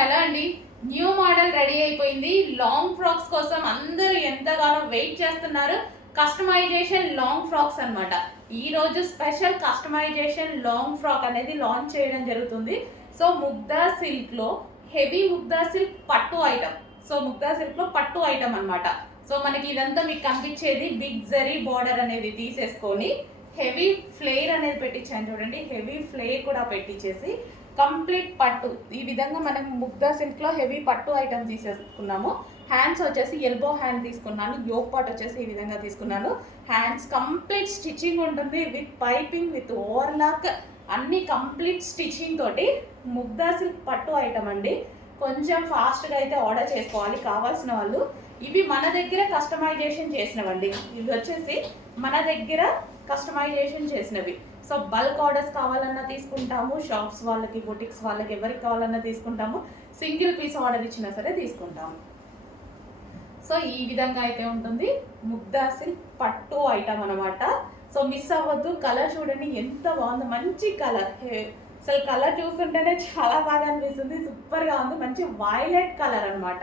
Hello అండి, new model ready అయిపోయింది. Long frocks కోసం అందరూ ఎంతగానో వెయిట్ చేస్తున్నారు. కస్టమైజేషన్ లాంగ్ ఫ్రాక్స్ అన్నమాట. ఈ రోజు స్పెషల్ కస్టమైజేషన్ లాంగ్ ఫ్రాక్ అనేది లాంచ్ చేయడం జరుగుతుంది. సో ముగ్దా సిల్క్ లో హెవీ ముగ్దా సిల్క్ పట్టు ఐటమ్. సో ముగ్దా సిల్క్ లో పట్టు ఐటమ్ అన్నమాట. సో మనకి ఇదంతా మీకు కనిపించేది బిగ్ జరీ బార్డర్ అనేది తీసేసుకొని హెవీ ఫ్లేర్ అనేది పెట్టించాను చూడండి. హెవీ ఫ్లేర్ కూడా పెట్టించేసి కంప్లీట్ పట్టు ఈ విధంగా మనం ముగ్దా సిల్క్ లో హెవీ పట్టు ఐటమ్ తీసేసుకున్నాము. హ్యాండ్స్ వచ్చేసి ఎల్బో హ్యాండ్ తీసుకున్నాను. యోక్ పార్ట్ వచ్చేసి ఈ విధంగా తీసుకున్నాను. హ్యాండ్స్ కంప్లీట్ స్టిచ్చింగ్ ఉంటుంది విత్ పైపింగ్ విత్ ఓవర్లాక్ అన్ని కంప్లీట్ స్టిచ్చింగ్ తోటి ముగ్దా సిల్క్ పట్టు ఐటమ్ అండి. కొంచెం ఫాస్ట్గా అయితే ఆర్డర్ చేసుకోవాలి కావాల్సిన వాళ్ళు. ఇవి మన దగ్గర కస్టమైజేషన్ చేసినవండి. ఇవి వచ్చేసి మన దగ్గర కస్టమైజేషన్ చేసినవి. సో బల్క్ ఆర్డర్స్ కావాలన్నా తీసుకుంటాము, షాప్స్ వాళ్ళకి బొటిక్స్ వాళ్ళకి ఎవరికి కావాలన్నా తీసుకుంటాము, సింగిల్ పీస్ ఆర్డర్ ఇచ్చినా సరే తీసుకుంటాము. సో ఈ విధంగా అయితే ఉంటుంది ముగ్దా సిల్క్ పట్టు ఐటమ్ అనమాట. సో మిస్ అవ్వద్దు. కలర్ చూడండి ఎంత బాగుందో, మంచి కలర్. అసలు కలర్ చూస్తుంటేనే చాలా బాగా అనిపిస్తుంది. సూపర్గా ఉంది, మంచి వైలెట్ కలర్ అనమాట.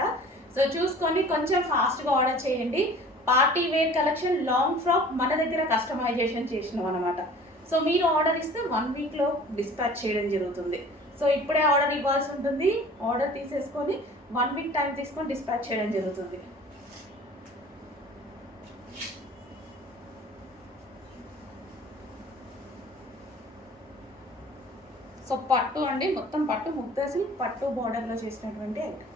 సో చూసుకొని కొంచెం ఫాస్ట్గా ఆర్డర్ చేయండి. Party wear collection long frock మన దగ్గర కస్టమైజేషన్ చేసినాం అనమాట. సో మీరు ఆర్డర్ ఇస్తే 1 వీక్లో డిస్పాచ్ చేయడం జరుగుతుంది. సో ఇప్పుడే ఆర్డర్ ఇవ్వాల్సి ఉంటుంది. ఆర్డర్ తీసేసుకొని 1 వీక్ టైం తీసుకొని డిస్పాచ్ చేయడం జరుగుతుంది. సో పట్టు అండి, మొత్తం పట్టు ముగ్దా సిల్క్ పట్టు బార్డర్లో చేసినటువంటి ఐటమ్.